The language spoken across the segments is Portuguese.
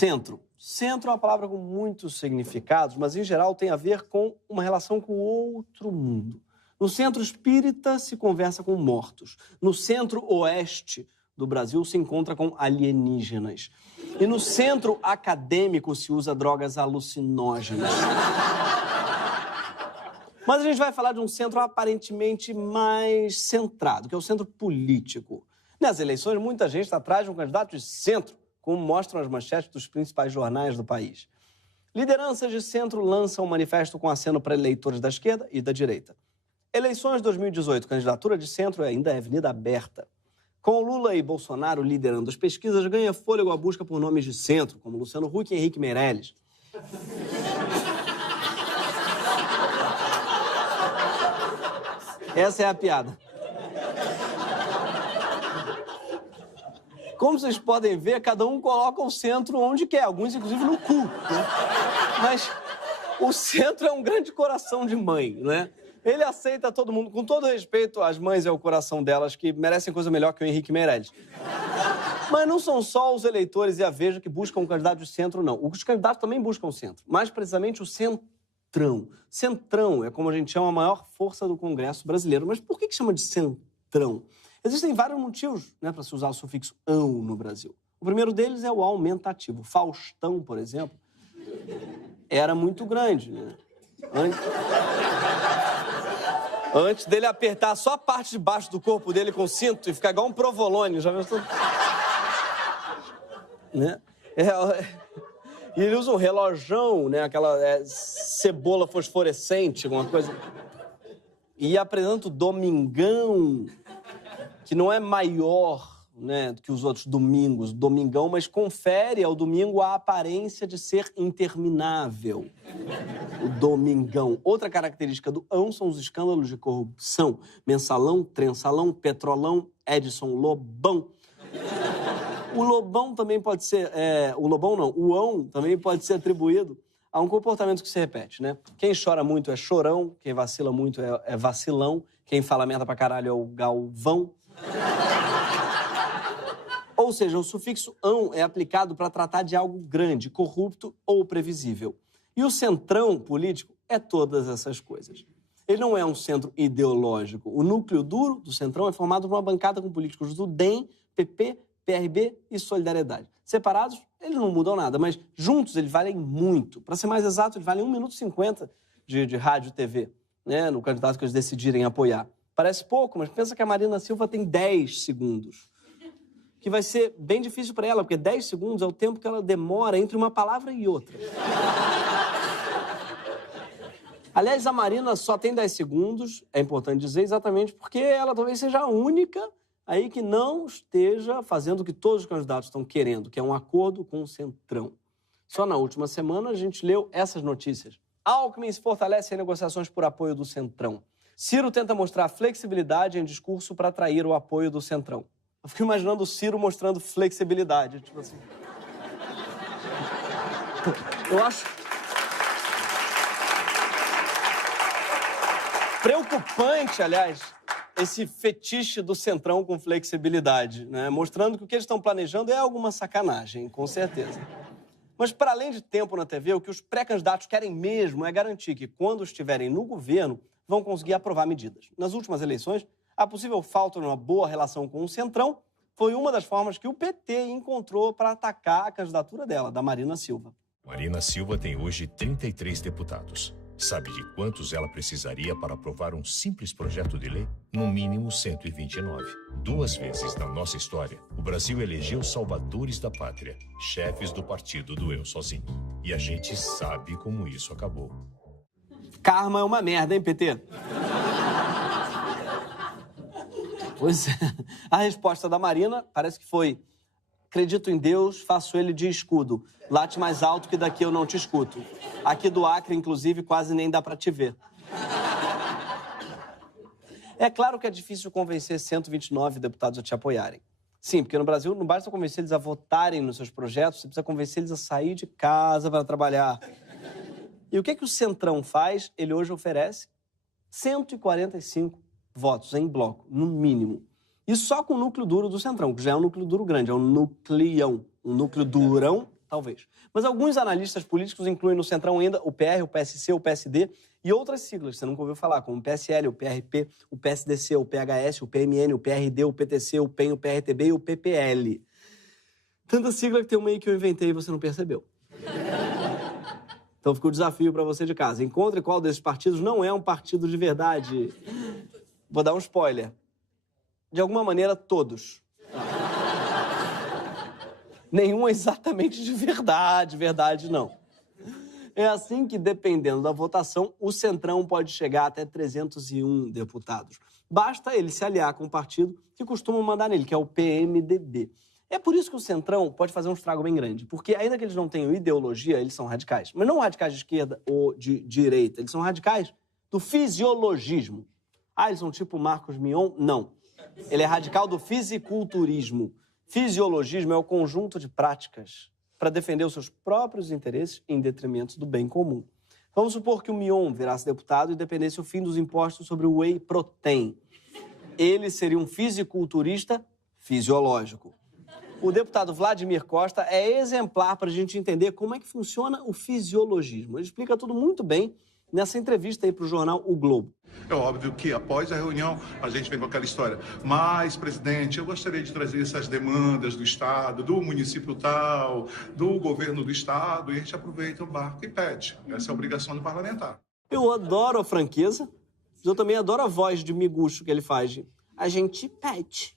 Centro. Centro é uma palavra com muitos significados, mas em geral tem a ver com uma relação com outro mundo. No centro espírita se conversa com mortos. No centro-oeste do Brasil se encontra com alienígenas. E no centro acadêmico se usa drogas alucinógenas. Mas a gente vai falar de um centro aparentemente mais centrado, que é o centro político. Nas eleições, muita gente está atrás de um candidato de centro, como mostram as manchetes dos principais jornais do país. Lideranças de centro lançam um manifesto com aceno para eleitores da esquerda e da direita. Eleições 2018, candidatura de centro ainda é avenida aberta. Com Lula e Bolsonaro liderando as pesquisas, ganha fôlego a busca por nomes de centro, como Luciano Huck e Henrique Meirelles. Essa é a piada. Como vocês podem ver, cada um coloca o centro onde quer, alguns inclusive no cu, né? Mas o centro é um grande coração de mãe, né? Ele aceita todo mundo, com todo respeito às mães é o coração delas, que merecem coisa melhor que o Henrique Meirelles. Mas não são só os eleitores e a Veja que buscam um candidato de centro, não. Os candidatos também buscam o centro, mais precisamente o centrão. Centrão é como a gente chama a maior força do Congresso brasileiro. Mas por que chama de centrão? Existem vários motivos, né, para se usar o sufixo ão no Brasil. O primeiro deles é o aumentativo. Faustão, por exemplo, era muito grande, né? Antes dele apertar só a parte de baixo do corpo dele com o cinto e ficar igual um provolone, já viu? Né? E ele usa um relojão, né? Aquela cebola fosforescente, alguma coisa. E apresenta o Domingão, que não é maior, né, que os outros domingos, Domingão, mas confere ao domingo a aparência de ser interminável. O Domingão. Outra característica do ão são os escândalos de corrupção. Mensalão, Trensalão, Petrolão, Edson Lobão. O Lobão também pode ser... o Lobão não, o ão também pode ser atribuído a um comportamento que se repete, né? Quem chora muito é chorão, quem vacila muito é vacilão, quem fala merda pra caralho é o Galvão. Ou seja, o sufixo ão é aplicado para tratar de algo grande, corrupto ou previsível. E o centrão político é todas essas coisas. Ele não é um centro ideológico. O núcleo duro do centrão é formado por uma bancada com políticos do DEM, PP, PRB e Solidariedade. Separados, eles não mudam nada, mas juntos eles valem muito. Para ser mais exato, eles valem 1 minuto e 50 de rádio e TV, né, no candidato que eles decidirem apoiar. Parece pouco, mas pensa que a Marina Silva tem 10 segundos. Que vai ser bem difícil para ela, porque 10 segundos é o tempo que ela demora entre uma palavra e outra. Aliás, a Marina só tem 10 segundos, é importante dizer, exatamente porque ela talvez seja a única aí que não esteja fazendo o que todos os candidatos estão querendo, que é um acordo com o Centrão. Só na última semana a gente leu essas notícias. Alckmin se fortalece em negociações por apoio do Centrão. Ciro tenta mostrar flexibilidade em discurso para atrair o apoio do Centrão. Eu fico imaginando o Ciro mostrando flexibilidade, tipo assim. Eu acho preocupante, aliás, esse fetiche do Centrão com flexibilidade, né? Mostrando que o que eles estão planejando é alguma sacanagem, com certeza. Mas, para além de tempo na TV, o que os pré-candidatos querem mesmo é garantir que, quando estiverem no governo, vão conseguir aprovar medidas. Nas últimas eleições, a possível falta de uma boa relação com o Centrão foi uma das formas que o PT encontrou para atacar a candidatura dela, da Marina Silva. Marina Silva tem hoje 33 deputados. Sabe de quantos ela precisaria para aprovar um simples projeto de lei? No mínimo 129. 2 vezes na nossa história, o Brasil elegeu salvadores da pátria, chefes do partido do eu sozinho. E a gente sabe como isso acabou. Karma é uma merda, hein, PT? Pois é. A resposta da Marina parece que foi: acredito em Deus, faço ele de escudo. Late mais alto que daqui eu não te escuto. Aqui do Acre, inclusive, quase nem dá pra te ver. É claro que é difícil convencer 129 deputados a te apoiarem. Sim, porque no Brasil não basta convencer eles a votarem nos seus projetos, você precisa convencer eles a sair de casa para trabalhar. E o que o Centrão faz? Ele hoje oferece 145 votos em bloco, no mínimo. E só com o núcleo duro do Centrão, que já é um núcleo duro grande, é um nucleão. Um núcleo durão talvez. Mas alguns analistas políticos incluem no Centrão ainda o PR, o PSC, o PSD e outras siglas que você nunca ouviu falar, como o PSL, o PRP, o PSDC, o PHS, o PMN, o PRD, o PTC, o PEN, o PRTB e o PPL. Tanta sigla que tem uma aí que eu inventei e você não percebeu. Então fica o desafio para você de casa. Encontre qual desses partidos não é um partido de verdade. Vou dar um spoiler. De alguma maneira, todos. Nenhum é exatamente de verdade não. É assim que, dependendo da votação, o Centrão pode chegar até 301 deputados. Basta ele se aliar com o partido que costuma mandar nele, que é o PMDB. É por isso que o Centrão pode fazer um estrago bem grande, porque ainda que eles não tenham ideologia, eles são radicais. Mas não radicais de esquerda ou de direita, eles são radicais do fisiologismo. Ah, eles são tipo Marcos Mion? Não. Ele é radical do fisiculturismo. Fisiologismo é o conjunto de práticas para defender os seus próprios interesses em detrimento do bem comum. Vamos supor que o Mion virasse deputado e dependesse o fim dos impostos sobre o whey protein. Ele seria um fisiculturista fisiológico. O deputado Vladimir Costa é exemplar para a gente entender como é que funciona o fisiologismo. Ele explica tudo muito bem nessa entrevista aí para o jornal O Globo. É óbvio que após a reunião a gente vem com aquela história. Mas, presidente, eu gostaria de trazer essas demandas do Estado, do município tal, do governo do Estado, e a gente aproveita o barco e pede. Essa é a obrigação do parlamentar. Eu adoro a franqueza, mas eu também adoro a voz de miguxo que ele faz. A gente pede.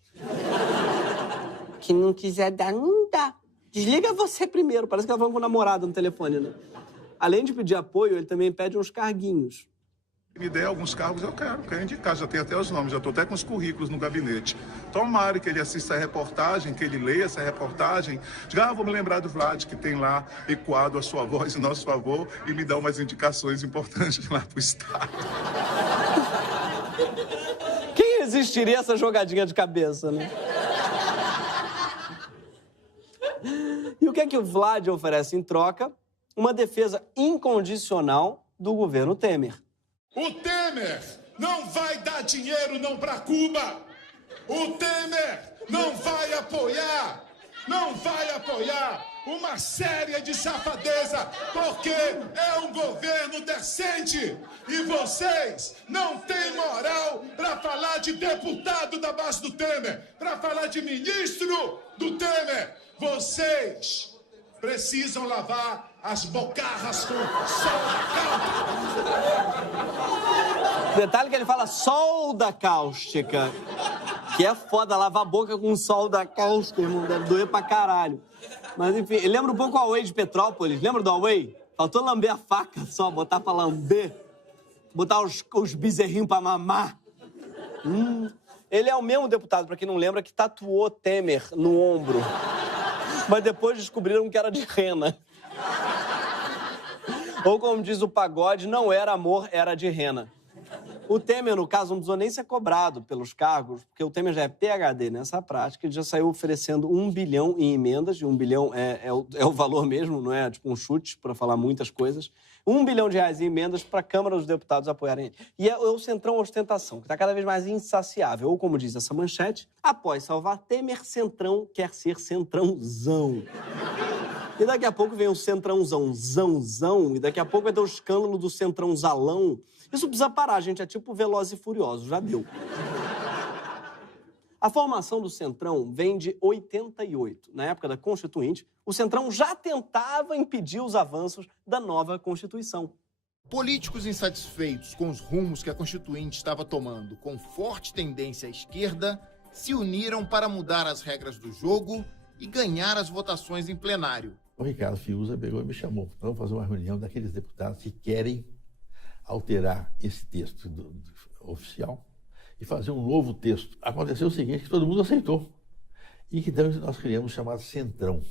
Que não quiser dar, não dá. Desliga você primeiro. Parece que ela falando com o namorado no telefone, né? Além de pedir apoio, ele também pede uns carguinhos. Me der alguns cargos, eu quero indicar. Já tenho até os nomes, já estou até com os currículos no gabinete. Tomara que ele assista a reportagem, que ele leia essa reportagem. Diga, vou me lembrar do Vlad, que tem lá ecoado a sua voz em nosso favor e me dá umas indicações importantes lá pro Estado. Quem resistiria a essa jogadinha de cabeça, né? E o que o Vlad oferece em troca? Uma defesa incondicional do governo Temer. O Temer não vai dar dinheiro não para Cuba. O Temer não vai apoiar uma série de safadeza, porque é um governo decente. E vocês não têm moral para falar de deputado da base do Temer, para falar de ministro do Temer. Vocês precisam lavar as bocarras com soda cáustica. Detalhe que ele fala solda cáustica. Que é foda, lavar a boca com solda cáustica, irmão. Deve doer pra caralho. Mas enfim, lembra um pouco o Huawei de Petrópolis. Lembra do Huawei? Faltou lamber a faca só, botar pra lamber. Botar os bezerrinhos pra mamar. Ele é o mesmo deputado, pra quem não lembra, que tatuou Temer no ombro. Mas depois descobriram que era de rena. Ou como diz o pagode, não era amor, era de rena. O Temer, no caso, não precisou nem ser cobrado pelos cargos, porque o Temer já é PhD nessa prática, ele já saiu oferecendo 1 bilhão em emendas, e 1 bilhão é o valor mesmo, não é tipo um chute para falar muitas coisas. 1 bilhão de reais em emendas para a Câmara dos Deputados apoiarem ele. E é o Centrão ostentação, que está cada vez mais insaciável. Ou, como diz essa manchete, após salvar Temer, Centrão quer ser centrãozão. E daqui a pouco vem o centrãozão, e daqui a pouco vai ter o escândalo do centrãozalão. Isso precisa parar, gente, é tipo Velozes e Furiosos, já deu. A formação do Centrão vem de 88. Na época da Constituinte, o Centrão já tentava impedir os avanços da nova Constituição. Políticos insatisfeitos com os rumos que a Constituinte estava tomando, com forte tendência à esquerda, se uniram para mudar as regras do jogo e ganhar as votações em plenário. O Ricardo Fiuza pegou e me chamou. Vamos fazer uma reunião daqueles deputados que querem alterar esse texto oficial e fazer um novo texto. Aconteceu o seguinte, que todo mundo aceitou. E que então nós criamos o chamado Centrão.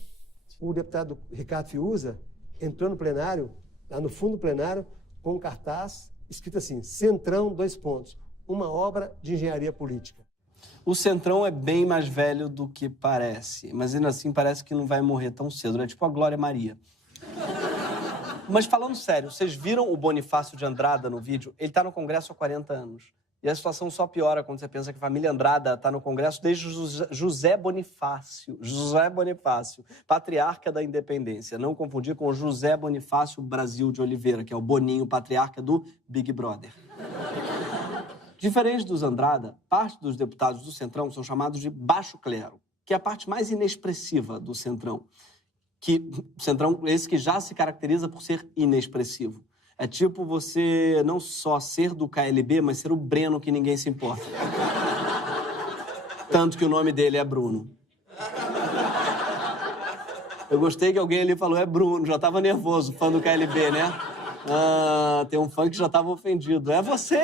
O deputado Ricardo Fiuza entrou no plenário, lá no fundo do plenário, com um cartaz escrito assim, Centrão, : uma obra de engenharia política. O Centrão é bem mais velho do que parece, mas ainda assim parece que não vai morrer tão cedo, né? Tipo a Glória Maria. Mas falando sério, vocês viram o Bonifácio de Andrada no vídeo? Ele tá no Congresso há 40 anos. E a situação só piora quando você pensa que a família Andrada está no Congresso desde José Bonifácio. José Bonifácio, patriarca da independência. Não confundir com o José Bonifácio Brasil de Oliveira, que é o Boninho, patriarca do Big Brother. Diferente dos Andrada, parte dos deputados do Centrão são chamados de baixo clero, que é a parte mais inexpressiva do Centrão. Centrão, esse que já se caracteriza por ser inexpressivo. É tipo você não só ser do KLB, mas ser o Breno que ninguém se importa. Tanto que o nome dele é Bruno. Eu gostei que alguém ali falou, é Bruno, já tava nervoso, fã do KLB, né? Ah, tem um fã que já tava ofendido. É você!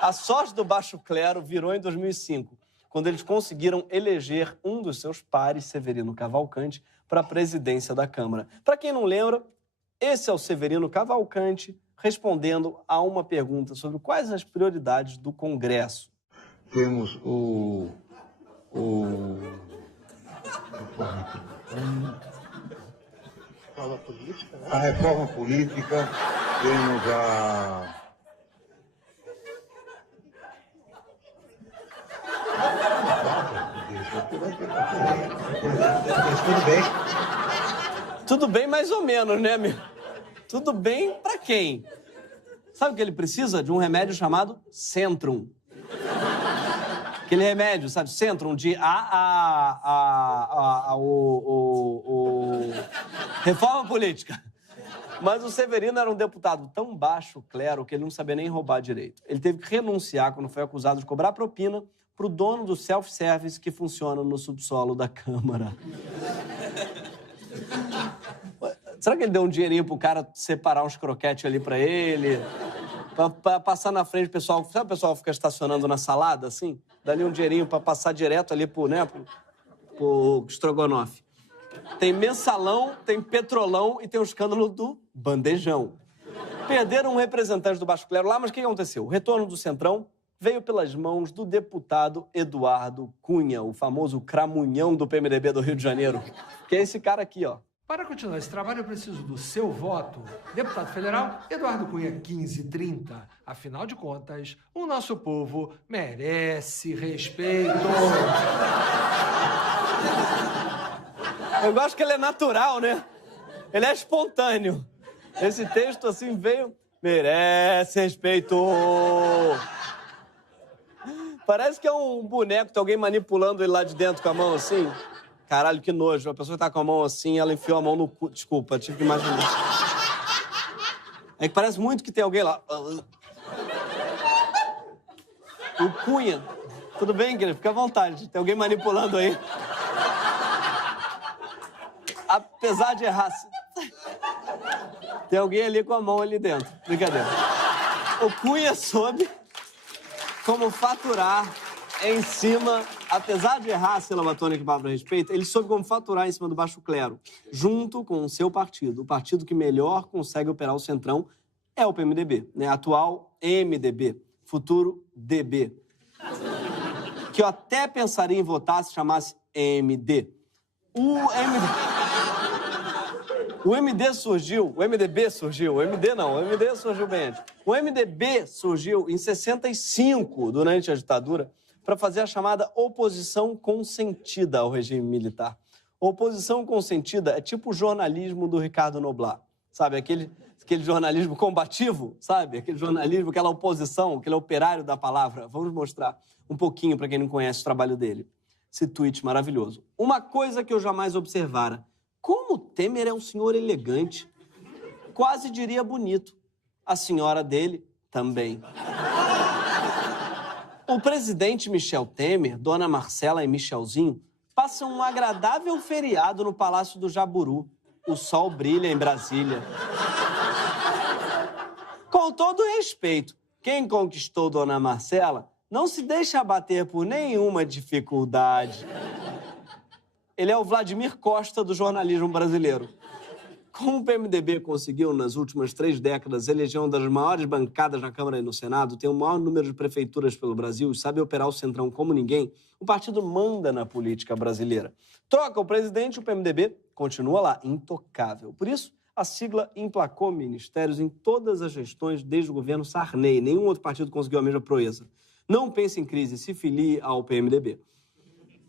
A sorte do baixo clero virou em 2005, quando eles conseguiram eleger um dos seus pares, Severino Cavalcante, para a presidência da Câmara. Para quem não lembra, esse é o Severino Cavalcante respondendo a uma pergunta sobre quais as prioridades do Congresso. Temos a reforma política, temos tudo bem. Tudo bem mais ou menos, né, meu? Tudo bem pra quem? Sabe o que ele precisa? De um remédio chamado Centrum. Aquele remédio, sabe? Centrum de reforma política. Mas o Severino era um deputado tão baixo clero que ele não sabia nem roubar direito. Ele teve que renunciar quando foi acusado de cobrar propina pro dono do self-service que funciona no subsolo da Câmara. Será que ele deu um dinheirinho pro cara separar uns croquetes ali pra ele? Pra passar na frente, o pessoal... Sabe o pessoal que fica estacionando na salada, assim? Dá-lhe um dinheirinho pra passar direto ali pro estrogonofe. Tem mensalão, tem petrolão e tem o escândalo do bandejão. Perderam um representante do baixo clero lá, mas o que aconteceu? O retorno do Centrão veio pelas mãos do deputado Eduardo Cunha, o famoso cramunhão do PMDB do Rio de Janeiro, que é esse cara aqui, ó. Para continuar esse trabalho, eu preciso do seu voto. Deputado Federal, Eduardo Cunha, 1530. Afinal de contas, o nosso povo merece respeito. Eu gosto que ele é natural, né? Ele é espontâneo. Esse texto, assim, veio... Merece respeito. Parece que é um boneco, tem alguém manipulando ele lá de dentro com a mão, assim... Caralho, que nojo. A pessoa tá com a mão assim, ela enfiou a mão no cu. Desculpa, tive que imaginar. É que parece muito que tem alguém lá. O Cunha. Tudo bem, querido? Fica à vontade. Tem alguém manipulando aí. Apesar de errar... Tem alguém ali com a mão ali dentro. Brincadeira. O Cunha soube como faturar em cima... Apesar de errar a sílaba tônica e palavra respeito, ele soube como faturar em cima do baixo clero, junto com o seu partido. O partido que melhor consegue operar o Centrão é o PMDB, né? Atual MDB, futuro DB. Que eu até pensaria em votar se chamasse MD. O MDB surgiu bem antes. O MDB surgiu em 65, durante a ditadura, para fazer a chamada oposição consentida ao regime militar. Oposição consentida é tipo o jornalismo do Ricardo Noblat, sabe? Aquele jornalismo combativo, sabe? Aquele jornalismo, aquela oposição, aquele operário da palavra. Vamos mostrar um pouquinho para quem não conhece o trabalho dele. Esse tweet maravilhoso. Uma coisa que eu jamais observara. Como Temer é um senhor elegante, quase diria bonito. A senhora dele também. O presidente Michel Temer, Dona Marcela e Michelzinho passam um agradável feriado no Palácio do Jaburu. O sol brilha em Brasília. Com todo respeito, quem conquistou Dona Marcela não se deixa abater por nenhuma dificuldade. Ele é o Vladimir Costa do jornalismo brasileiro. Como o PMDB conseguiu, nas últimas 3 décadas, eleger uma das maiores bancadas na Câmara e no Senado, tem o maior número de prefeituras pelo Brasil e sabe operar o Centrão como ninguém, o partido manda na política brasileira. Troca o presidente, o PMDB continua lá, intocável. Por isso, A sigla emplacou ministérios em todas as gestões desde o governo Sarney. Nenhum outro partido conseguiu a mesma proeza. Não pense em crise, se filie ao PMDB.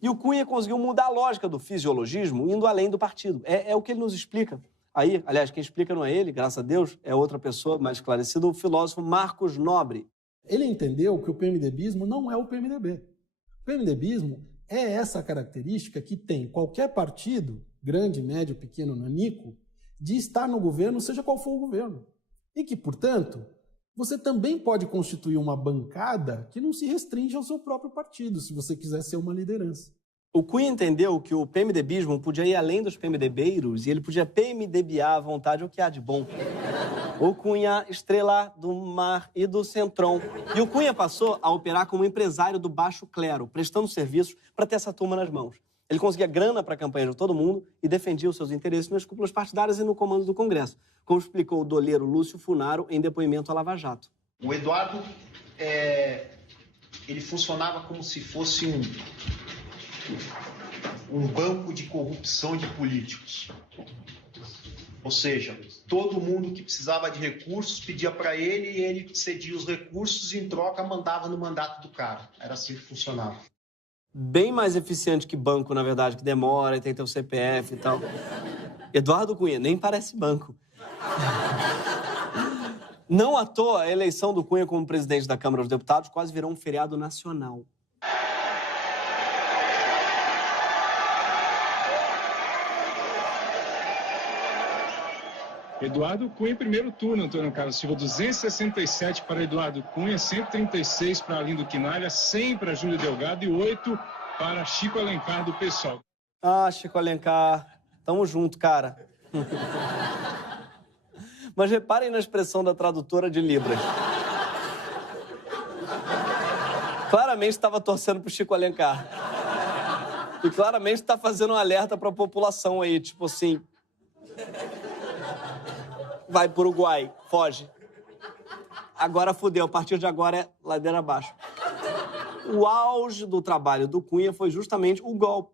E o Cunha conseguiu mudar a lógica do fisiologismo indo além do partido. É o que ele nos explica. Aí, aliás, quem explica não é ele, graças a Deus, é outra pessoa mais esclarecida, o filósofo Marcos Nobre. Ele entendeu que o PMDBismo não é o PMDB. O PMDBismo é essa característica que tem qualquer partido, grande, médio, pequeno, nanico, de estar no governo, seja qual for o governo. E que, portanto, você também pode constituir uma bancada que não se restringe ao seu próprio partido, se você quiser ser uma liderança. O Cunha entendeu que o PMDBismo podia ir além dos PMDBeiros e ele podia PMDBar à vontade o que há de bom. O Cunha, estrela do mar e do centrão. E o Cunha passou a operar como empresário do baixo clero, prestando serviços para ter essa turma nas mãos. Ele conseguia grana para a campanha de todo mundo e defendia os seus interesses nas cúpulas partidárias e no comando do Congresso, como explicou o doleiro Lúcio Funaro em depoimento à Lava Jato. O Eduardo, ele funcionava como se fosse um banco de corrupção de políticos. Ou seja, todo mundo que precisava de recursos pedia para ele e ele cedia os recursos e, em troca, mandava no mandato do cara. Era assim que funcionava. Bem mais eficiente que banco, na verdade, que demora e tem teu CPF e tal. Eduardo Cunha, nem parece banco. Não à toa, a eleição do Cunha como presidente da Câmara dos Deputados quase virou um feriado nacional. Eduardo Cunha, primeiro turno, Antônio Carlos Silva, 267 para Eduardo Cunha, 136 para Arlindo Quinalha, 100 para Júlio Delgado e 8 para Chico Alencar, do PSOL. Ah, Chico Alencar, tamo junto, cara. Mas reparem na expressão da tradutora de Libras. Claramente estava torcendo pro Chico Alencar. E claramente está fazendo um alerta para a população aí, tipo assim... Vai pro Uruguai, foge. Agora fudeu, a partir de agora é ladeira abaixo. O auge do trabalho do Cunha foi justamente o golpe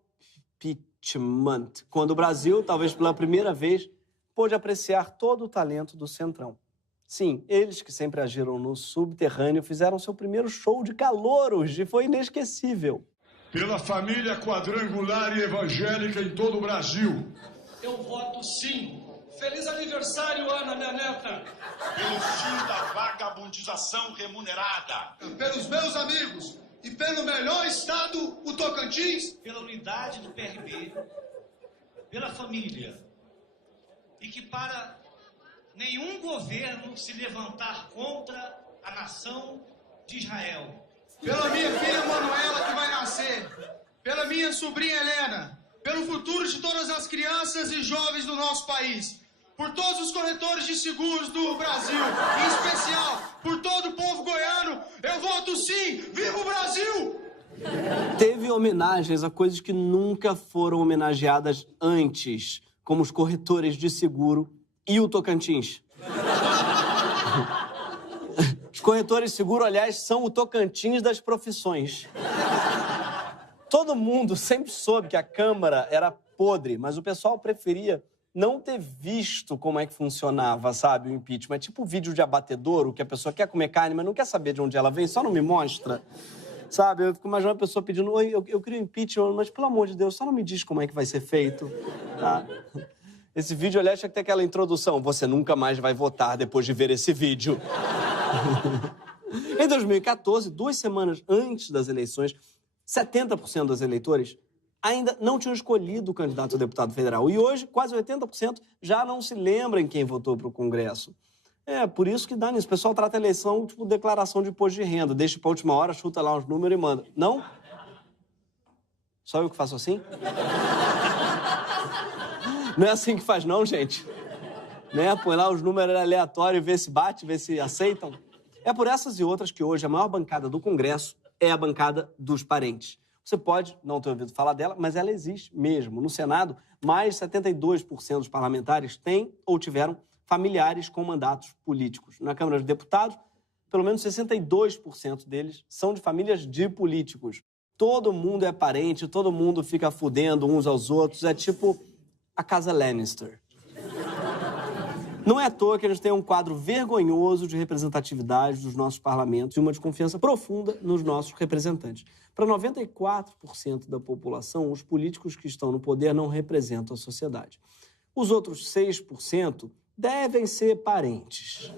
impeachment, quando o Brasil, talvez pela primeira vez, pôde apreciar todo o talento do Centrão. Sim, eles que sempre agiram no subterrâneo fizeram seu primeiro show de calouros e foi inesquecível. Pela família quadrangular e evangélica em todo o Brasil. Eu voto sim. Feliz aniversário, Ana, minha neta! Pelo fim da vagabundização remunerada. Pelos meus amigos e pelo melhor estado, o Tocantins. Pela unidade do PRB, pela família. E que para nenhum governo se levantar contra a nação de Israel. Pela minha filha Manuela, que vai nascer. Pela minha sobrinha Helena. Pelo futuro de todas as crianças e jovens do nosso país. Por todos os corretores de seguros do Brasil, em especial por todo o povo goiano, eu voto sim! Viva o Brasil! Teve homenagens a coisas que nunca foram homenageadas antes, como os corretores de seguro e o Tocantins. Os corretores de seguro, aliás, são o Tocantins das profissões. Todo mundo sempre soube que a Câmara era podre, mas o pessoal preferia não ter visto como é que funcionava, sabe, o impeachment. É tipo vídeo de abatedouro, que a pessoa quer comer carne, mas não quer saber de onde ela vem, só não me mostra. Sabe, eu fico imaginando a pessoa pedindo, oi, eu queria um impeachment, mas pelo amor de Deus, só não me diz como é que vai ser feito, tá? Esse vídeo, aliás, tinha que ter aquela introdução, você nunca mais vai votar depois de ver esse vídeo. Em 2014, 2 semanas antes das eleições, 70% dos eleitores ainda não tinham escolhido o candidato a deputado federal. E hoje, quase 80% já não se lembram em quem votou para o Congresso. É, por isso que dá nisso. O pessoal trata a eleição tipo declaração de imposto de renda. Deixa para a última hora, chuta lá os números e manda. Não? Só eu que faço assim? Não é assim que faz não, gente. Né? Põe lá os números aleatórios e vê se bate, vê se aceitam. É por essas e outras que hoje a maior bancada do Congresso é a bancada dos parentes. Você pode não ter ouvido falar dela, mas ela existe mesmo. No Senado, mais de 72% dos parlamentares têm ou tiveram familiares com mandatos políticos. Na Câmara dos Deputados, pelo menos 62% deles são de famílias de políticos. Todo mundo é parente, todo mundo fica fudendo uns aos outros. É tipo a casa Lannister. Não é à toa que a gente tem um quadro vergonhoso de representatividade dos nossos parlamentos e uma desconfiança profunda nos nossos representantes. Para 94% da população, os políticos que estão no poder não representam a sociedade. Os outros 6% devem ser parentes.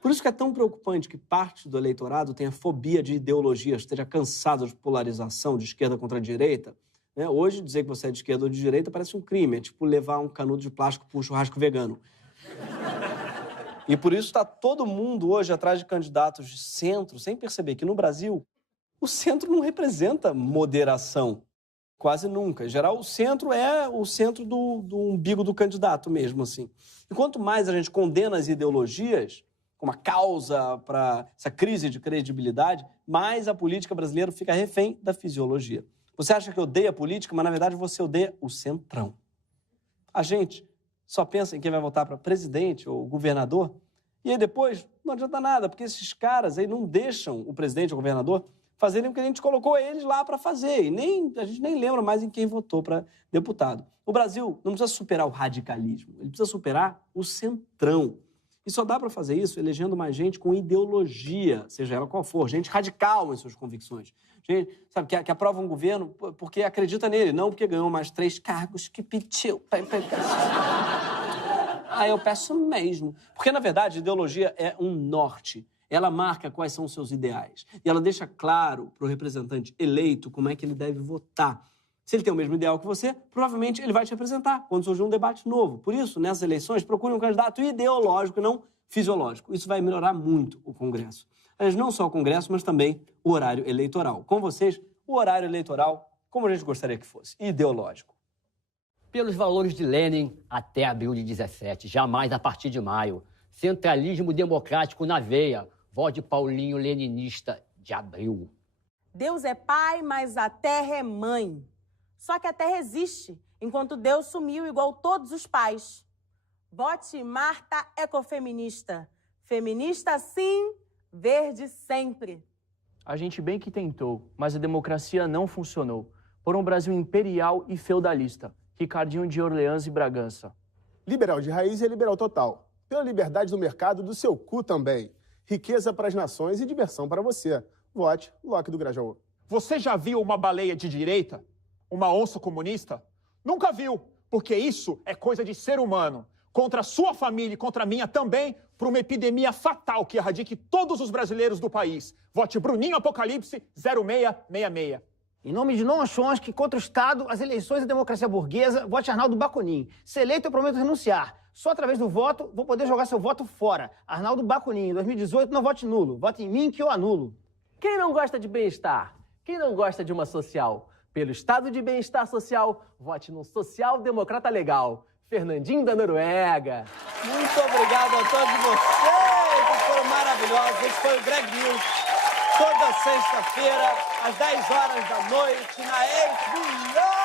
Por isso que é tão preocupante que parte do eleitorado tenha fobia de ideologias, esteja cansado de polarização de esquerda contra a direita. Hoje, dizer que você é de esquerda ou de direita parece um crime. É tipo levar um canudo de plástico para um churrasco vegano. E por isso está todo mundo hoje atrás de candidatos de centro, sem perceber que no Brasil o centro não representa moderação. Quase nunca. Em geral, o centro é o centro do umbigo do candidato mesmo, assim. E quanto mais a gente condena as ideologias como a causa para essa crise de credibilidade, mais a política brasileira fica refém da fisiologia. Você acha que odeia a política, mas na verdade você odeia o centrão. A gente só pensa em quem vai votar para presidente ou governador, e aí depois não adianta nada, porque esses caras aí não deixam o presidente ou o governador fazerem o que a gente colocou eles lá para fazer, e a gente nem lembra mais em quem votou para deputado. O Brasil não precisa superar o radicalismo, ele precisa superar o centrão. E só dá para fazer isso elegendo mais gente com ideologia, seja ela qual for, gente radical em suas convicções. Gente, sabe, que aprova um governo porque acredita nele, não porque ganhou mais 3 cargos que pediu. Eu peço mesmo. Porque, na verdade, ideologia é um norte. Ela marca quais são os seus ideais. E ela deixa claro para o representante eleito como é que ele deve votar. Se ele tem o mesmo ideal que você, provavelmente ele vai te representar quando surgir um debate novo. Por isso, nessas eleições, procure um candidato ideológico e não fisiológico. Isso vai melhorar muito o Congresso. Mas não só o Congresso, mas também o horário eleitoral. Com vocês, o horário eleitoral, como a gente gostaria que fosse, ideológico. Pelos valores de Lenin até abril de 17, jamais a partir de maio. Centralismo democrático na veia. Vote Paulinho leninista de abril. Deus é pai, mas a terra é mãe. Só que a terra existe, enquanto Deus sumiu igual todos os pais. Vote Marta ecofeminista. Feminista sim, verde sempre. A gente bem que tentou, mas a democracia não funcionou. Por um Brasil imperial e feudalista. Ricardinho de Orleans e Bragança. Liberal de raiz é liberal total. Pela liberdade do mercado, do seu cu também. Riqueza para as nações e diversão para você. Vote Locke do Grajaú. Você já viu uma baleia de direita? Uma onça comunista? Nunca viu, porque isso é coisa de ser humano. Contra a sua família e contra a minha também, por uma epidemia fatal que erradique todos os brasileiros do país. Vote Bruninho Apocalipse 0666. Em nome de Noam Chomsky, contra o Estado, as eleições da democracia burguesa, vote Arnaldo Bakunin. Se eleito, eu prometo renunciar. Só através do voto, vou poder jogar seu voto fora. Arnaldo Bakunin, em 2018, não vote nulo. Vote em mim que eu anulo. Quem não gosta de bem-estar? Quem não gosta de uma social? Pelo estado de bem-estar social, vote num social-democrata legal. Fernandinho da Noruega. Muito obrigado a todos vocês, que foram maravilhosos. Esse foi o Greg News, toda sexta-feira, às 10 horas da noite, na HBO.